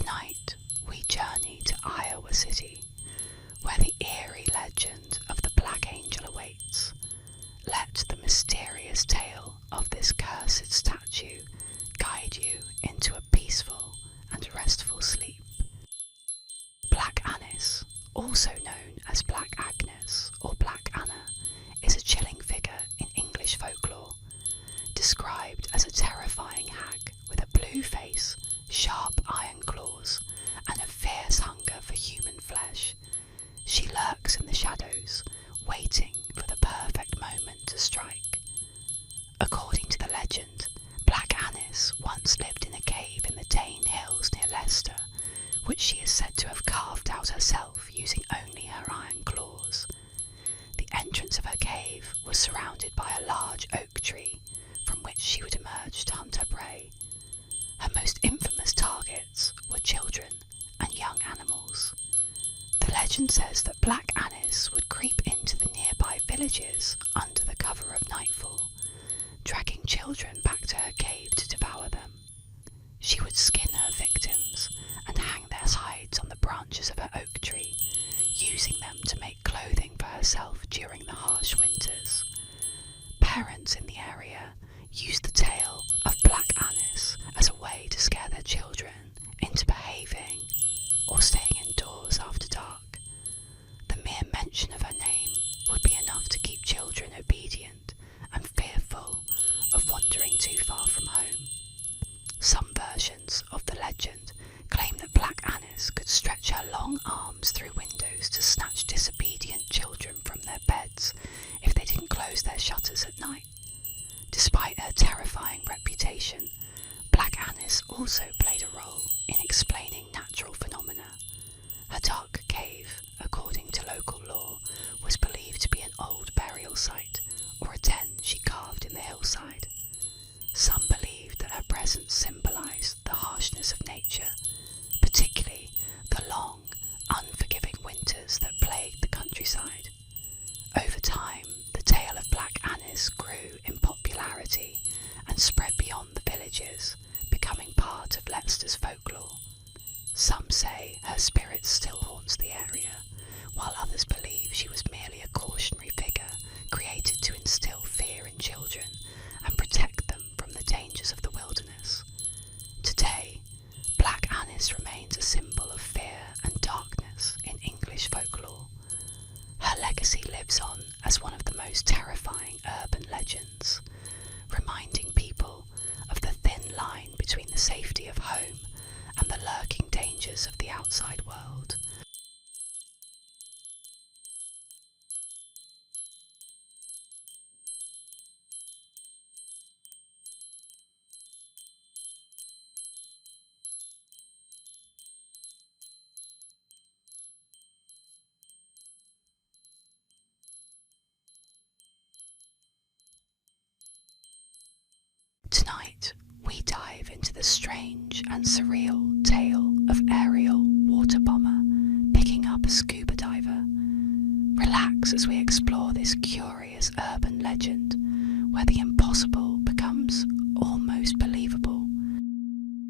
Tonight, we journey to Iowa City, where the eerie legend of the Black Angel awaits. Let the mysterious tale of this cursed statue guide you into a peaceful and restful sleep. Black Annis, also known as Black Agnes or Black Anna, is a chilling figure in English folklore, described as a terrifying hag with a blue face, sharp iron claws, and a fierce hunger for human flesh. She lurks in the shadows, waiting for the perfect moment to strike. According to the legend, Black Annis once lived in a cave in the Dane Hills near Leicester, which she is said to have carved out herself using only her iron claws. The entrance of her cave was surrounded by a large oak tree, from which she would emerge to hunt her prey. Her most infamous targets were children and young animals. The legend says that Black Annis would creep into the nearby villages under the cover of nightfall, dragging children back to her cave to devour them. She would skin her victims and hang their hides on the branches of her oak tree, using them to make clothing for herself during the harsh winters. Parents in the area used the tale of Black Annis as a way to scare their children into behaving or staying indoors after dark. The mere mention of her name would be enough to keep children obedient and fearful of wandering too far from home. Some versions of the legend claim that Black Annis could stretch her long arms through windows to snatch disobedient children from their beds if they didn't close their shutters at night. Despite her terrifying reputation, Black Annis also played a role in explaining natural phenomena. Her dark cave, according to local law, was believed to be an old burial site or a den she carved in the hillside. Some believed that her presence symbolised the harshness of nature, particularly the long, unforgiving winters that plagued the countryside. Over time, the tale of Black Annis grew in popularity and spread beyond the villages, becoming part of Leicester's folklore. Some say her spirit still haunts the area, while others believe she was merely a cautionary figure created to instill fear in children and protect them from the dangers of the wilderness. Today, Black Annis remains a symbol of fear and darkness in English folklore. Her legacy lives on as one of the most terrifying urban legends, reminding people of the thin line between the safety of home and the lurking dangers of the outside world. Tonight, we dive into the strange and surreal tale of aerial water bomber picking up a scuba diver. Relax as we explore this curious urban legend where the impossible becomes almost believable.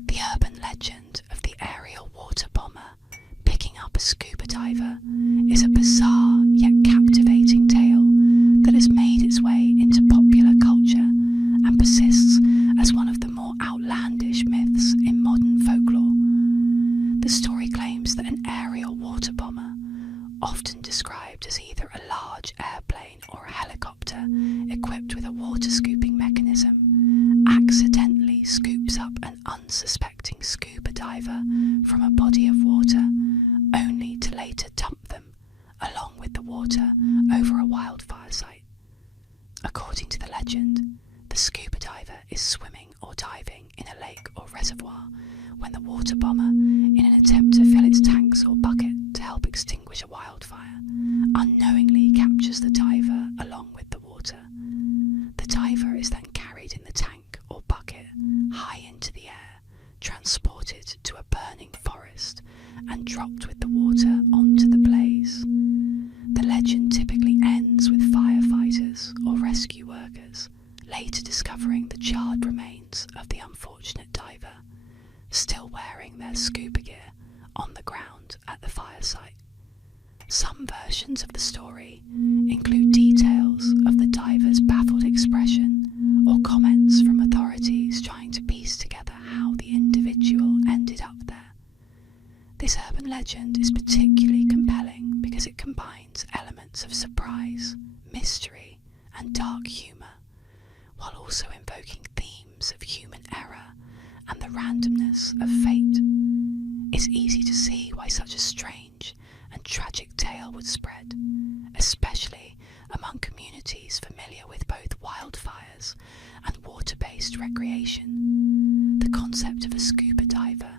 The urban legend of the aerial water bomber picking up a scuba diver is a bizarre yet captivating tale that has made its way into popular culture and persists as one of the more outlandish myths in modern folklore. The story claims that an aerial water bomber, often described as either a large airplane or a helicopter equipped with a water scooping mechanism, accidentally scoops up an unsuspecting scuba diver from a body of water, only to later dump them, along with the water, over a wildfire site. According to the legend, the scuba diver is swimming or diving in a lake or reservoir when the water bomber, in an attempt to fill its tanks or bucket to help extinguish a wildfire, unknowingly captures the diver along with the water. The diver is then carried in the tank or bucket high into the air, transported to a burning forest, and dropped with the water onto the blaze. The legend typically ends with firefighters or rescue workers later discovering the charred remains of the unfortunate diver, still wearing their scuba gear. found at the fireside. Some versions of the story include details of the diver's baffled expression or comments from authorities trying to piece together how the individual ended up there. This urban legend is particularly compelling because it combines elements of surprise, mystery, and dark humour, while also invoking themes of human error and the randomness of fate. It's easy to see why such a strange and tragic tale would spread, especially among communities familiar with both wildfires and water-based recreation. The concept of a scuba diver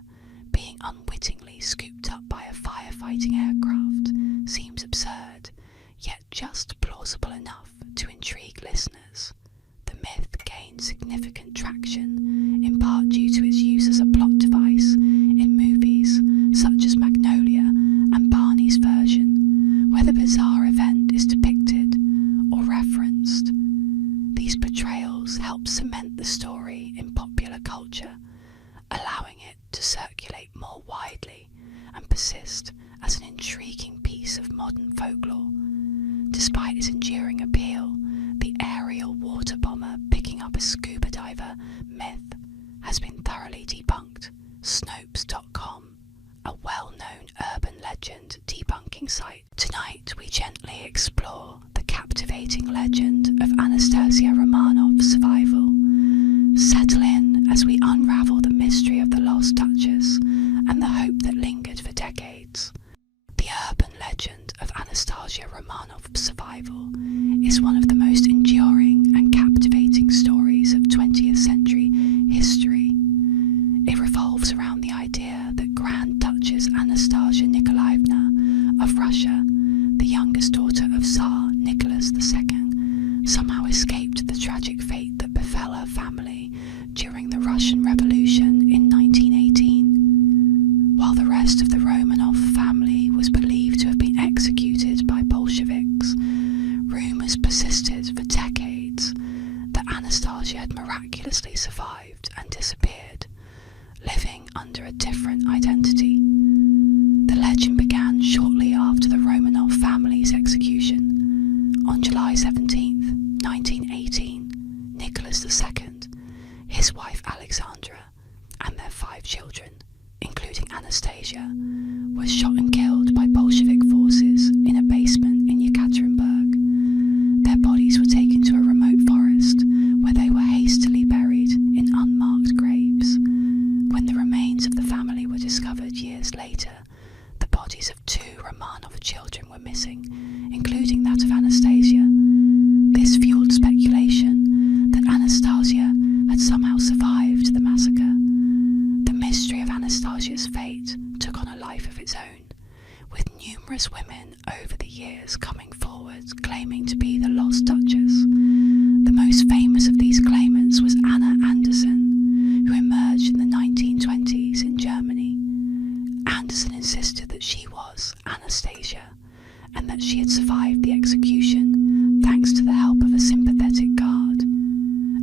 being unwittingly scooped up by a firefighting aircraft seems absurd, yet just plausible enough to intrigue listeners. The myth gained significant traction, in part due to its use as a plot device in movies such as Magnolia and Barney's version, where the bizarre event is depicted or referenced. These portrayals help cement the story in popular culture, allowing it to circulate more widely and persist as an intriguing piece of modern folklore. Despite its enduring appeal, the aerial water bomber picking up a scuba diver myth has been thoroughly debunked. Snopes.com, a well-known urban legend debunking site. Tonight we gently explore the captivating legend of Anastasia Romanov's survival. Settle in as we unravel the mystery of the lost Duchess and the hope that lingered for decades. The urban legend of Anastasia Romanov's survival is one of the most enduring and captivating stories of 20th century history. It revolves around the idea that Grand Duchess Anastasia Nikolaevna of Russia, the youngest daughter of Tsar Nicholas II, somehow escaped the tragic fate that befell her family during the Russian Revolution in 1918. While the rest of the Romanov family was believed to have been executed by Bolsheviks, rumours persisted for decades that Anastasia had miraculously survived and disappeared, living under a different identity. The legend began shortly after the Romanov family's execution. On July 17th, 1918, Nicholas II, his wife Alexandra, and their 5 children, including Anastasia, were shot and killed by Bolshevik forces in a basement in Yekaterinburg. Their bodies were taken to a remote forest where they were hastily buried in unmarked graves. When the remains of the family were discovered years later, the bodies of 2 Romanov children were missing, including that of Anastasia. This fueled speculation that Anastasia had somehow survived the massacre. The mystery of Anastasia's fate took on a life of its own, with numerous women over the years coming forward claiming to be the lost Duchess. The most famous of these claimants was Anna Anderson, who emerged in the 1920s in Germany. Anderson insisted that she was Anastasia and that she had survived the execution thanks to the help of a sympathetic guard.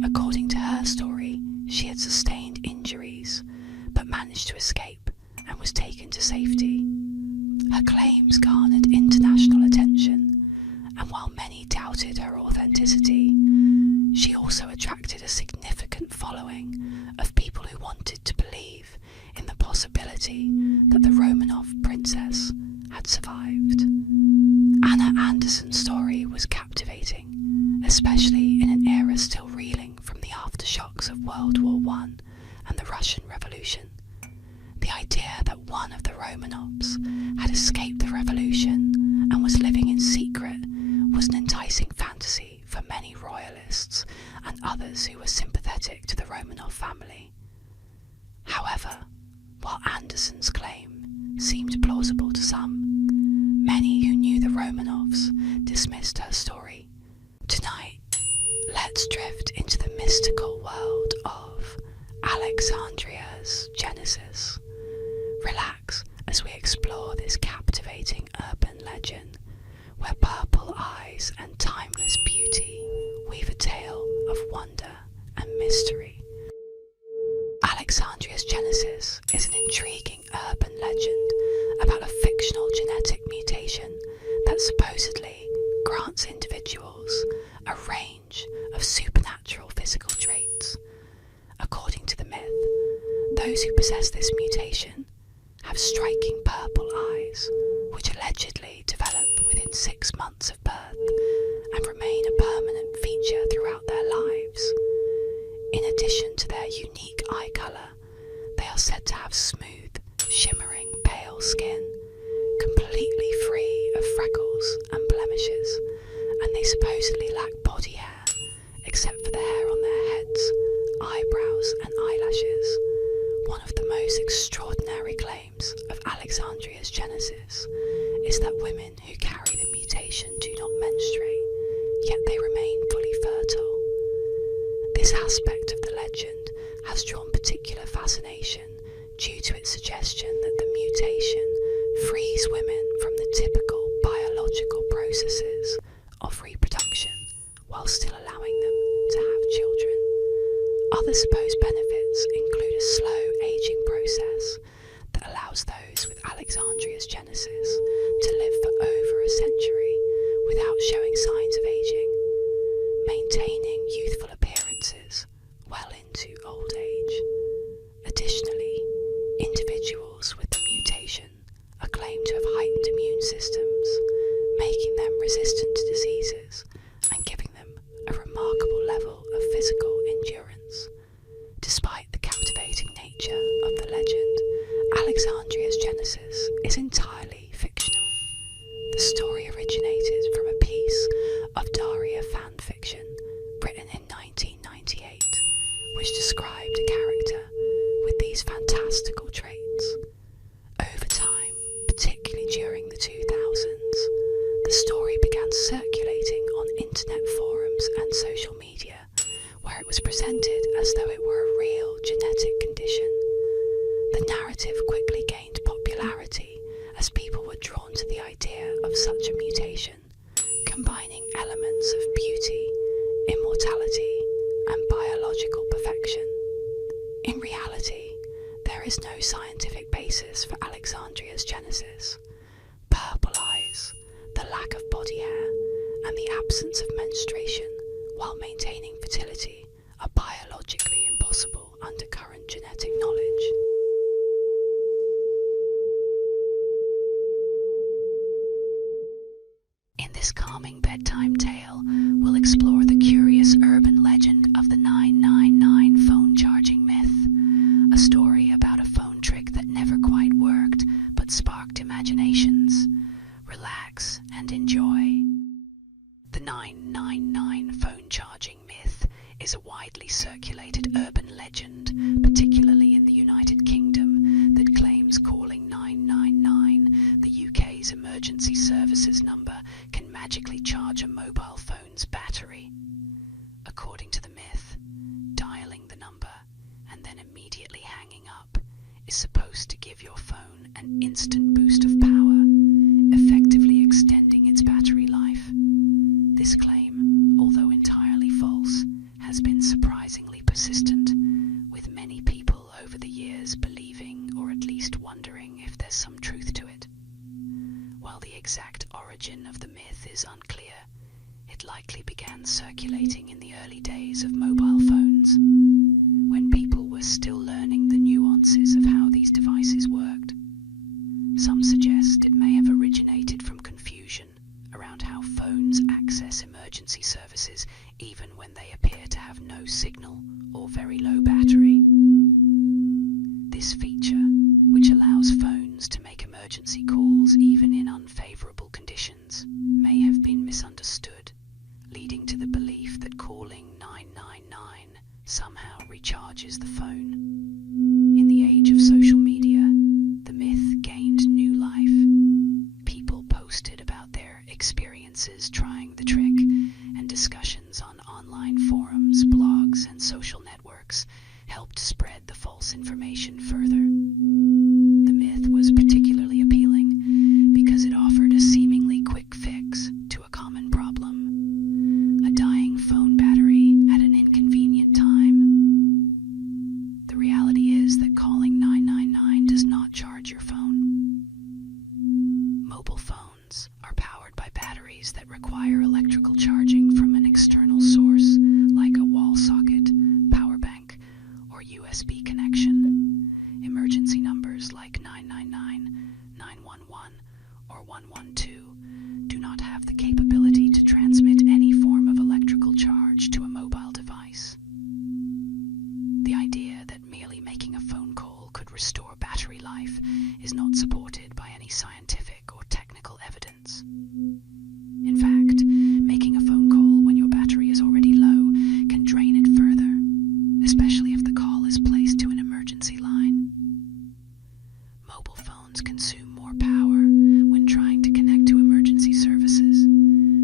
According to her story, she had sustained injuries but managed to escape and was taken to safety. Her claims garnered international attention, and while many doubted her authenticity, she also attracted a significant following of people who wanted to believe in the possibility that the Romanov princess had survived. Anna Anderson's story was captivating, especially in an era still reeling from the aftershocks of World War I and the Russian Revolution. The idea that one of the Romanovs had escaped the revolution and was living in secret was an enticing fantasy for many royalists and others who were sympathetic to the Romanov family. However, while Anderson's claim seemed plausible to some, many who knew the Romanovs dismissed her story. Tonight, let's drift into the mystical world of Alexandria's Genesis. Relax as we explore this captivating urban legend, where purple eyes and timeless beauty weave a tale of wonder and mystery. Alexandria's Genesis is an intriguing urban legend about a Those who possess this mutation have striking purple eyes, which allegedly develop within 6 months of birth and remain a permanent feature throughout their lives. In addition to their unique eye colour, they are said to have smooth, shimmering, pale skin, completely free of freckles and blemishes, and they supposedly lack body hair, except for the hair on their heads, eyebrows and eyelashes. One of the most extraordinary claims of Alexandria's genesis is that women who carry the mutation do not menstruate, yet they remain fully fertile. This aspect of the legend has drawn particular fascination due to its suggestion that the mutation frees women from the typical biological processes of reproduction while still allowing them to have children. Other supposed benefits include a slow aging process that allows those with Alexandria's genesis to live for over a century without showing signs of aging, maintaining youthful appearances well into old age. Additionally, individuals with the mutation are claimed to have heightened immune systems, making them resistant to diseases and giving them a remarkable level of physical endurance. Despite the captivating nature of the legend, Alexandria's genesis is entirely fictional. The story originated from a piece of Daria fan fiction written in 1998, which described a character with these fantastical traits. Over time, particularly during the 2000s, the story began circulating on internet forums and social media, where it was presented as though it were a real genetic condition. The narrative quickly gained popularity as people were drawn to the idea of such a mutation, combining elements of beauty, immortality, and biological perfection. In reality, there is no scientific basis for Alexandria's genesis. Purple eyes, the lack of body hair, and the absence of menstruation while maintaining fertility are biologically impossible under current genetic knowledge. In this calming bedtime tale, we'll explore the curious urban legend of the 999 phone charging myth, a story about a phone trick that never quite worked but sparked imaginations. Relax and enjoy. The 999 phone charging myth is a widely circulated urban legend, particularly in the United Kingdom, that claims calling 999, the UK's emergency services number, can magically charge a mobile phone's battery. According to the myth, dialing the number and then immediately hanging up is supposed to give your phone an instant boost of power, effectively extending its battery life. This claim, although entirely false, has been surprisingly persistent, with many people over the years believing or at least wondering if there's some truth to it. While the exact origin of the myth is unclear, it likely began circulating in the early days of mobile phones, when people were still learning the nuances of how these devices worked. Some suggest it may have originated from confusion around how phones access emergency services even when they appear to have no signal or very low battery. This feature, which allows phones to make emergency calls even in unfavorable conditions, may have been misunderstood, leading to the belief that calling 999 somehow recharges the phone. In the age of social media, the myth gained new life. People posted about their experiences trying the trick, and discussions on online forums, blogs, and social networks helped spread the false information further. The myth was particularly appealing because it offered a seemingly quick fix to a common problem: a dying phone battery at an inconvenient time. The reality is that calling 999 does not charge your phone. Mobile phones are powered by batteries that require electrical charging from an external source, like a wall socket, power bank, or USB connection. or 112 do not have the capability to transmit any form of electrical charge to a mobile device. The idea that merely making a phone call could restore battery life is not supported by any scientific or technical evidence. In fact, making a phone call when your battery is already low can drain it further, especially if the call is placed to an emergency line. Mobile phones consume more power when trying to connect to emergency services,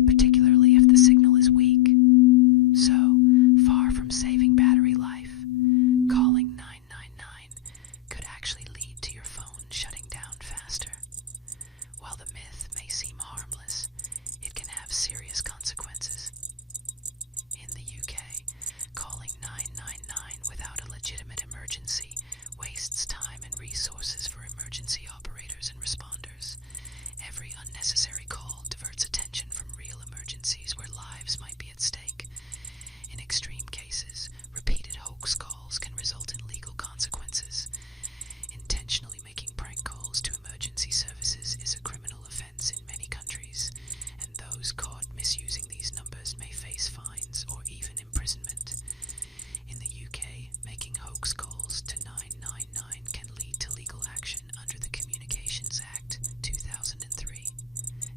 particularly if the signal is weak. So, far from saving battery life, calling 999 could actually lead to your phone shutting down faster. While the myth may seem harmless, it can have serious consequences. In the UK, calling 999 without a legitimate emergency wastes time and resources for emergency operators and responders. Every unnecessary call diverts attention from real emergencies where lives might be at stake. In extreme cases, repeated hoax calls can result in legal consequences. Intentionally making prank calls to emergency services is a criminal offense in many countries, and those caught misusing these numbers may face fines or even imprisonment. In the UK, making hoax calls to 999 can lead to legal action under the Communications Act 2003.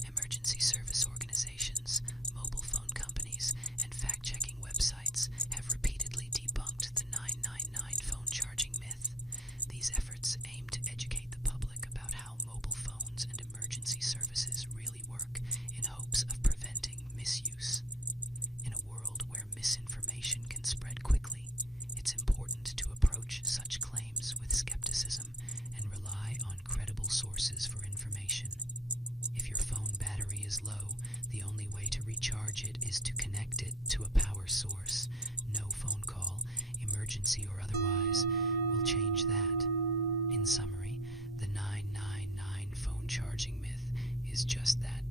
Emergency service organizations, mobile phone companies, and fact-checking websites have repeatedly debunked the 999 phone charging myth. These efforts aim to educate the public about how mobile phones and emergency services really work in hopes of preventing misuse. In a world where misinformation can spread quickly, it's important to approach such claims with skepticism and rely on credible sources for information. If your phone battery is low, the only way to recharge it is to connect it to a power source. No phone call, emergency or otherwise, will change that. In summary, the 999 phone charging myth is just that,